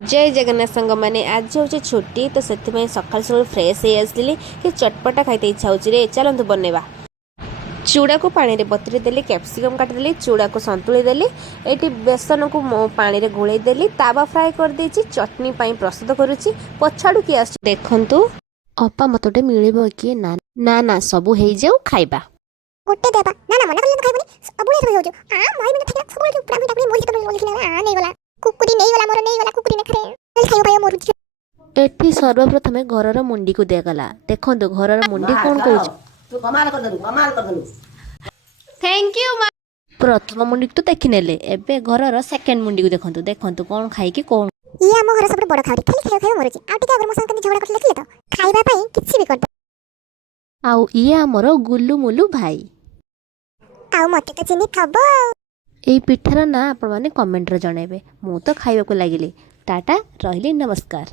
जय जगन्नाथ संग मैंने आज हूँ छुट्टी तो से सकाल सकाल फ्रेश हो आसली कि चटपटा खाई इच्छा हो चलतु बनवा चूड़ा को पानी में बतुरी देली कैप्सिकम काटिदेली चूड़ा को संतुली देली ये बेसन को पानी में गोल देली तावा फ्राए कर देची चटनी प्रस्तुत करुच्ची पछाड़ू किए आस देखु अपा मत गोटे मिल कि ना ना ना सबू हो जाऊ खाइबा गोटे देबा ना ना मना करले खाइबनी सबुले सब हो जो आ मई में थकला सबुले पुरा मिटा पुरी मोल तो मोल खिला आ नहीं गला कुकुरी नहीं गला मोर नहीं गला कुकुरी ने खरे चल खाइयो मोर एठी सर्वप्रथम घरर मुंडी को दिगला देखो घरर मुंडी कौन कहूँ तू कमाल कर देलु थैंक यू प्रथम मुंडी तो देखिनेले एबे घरर सेकंड मुंडी को देखंतु देखंतु कौन खाई कि कौन ये हम घर सब बड़ खावरी खाली खाइयो मोर आ टिके अगर मोर संग झगड़ा कर लेखले तो खाइबा पई किछि भी कर आउ ये हमर गुल्लू मुल्लू भाई आ मते तो चिनी थबो एई पिठार ना आपण माने कमेंट रे जणेबे मु तो खाइबा को लागिली टाटा रहिली नमस्कार।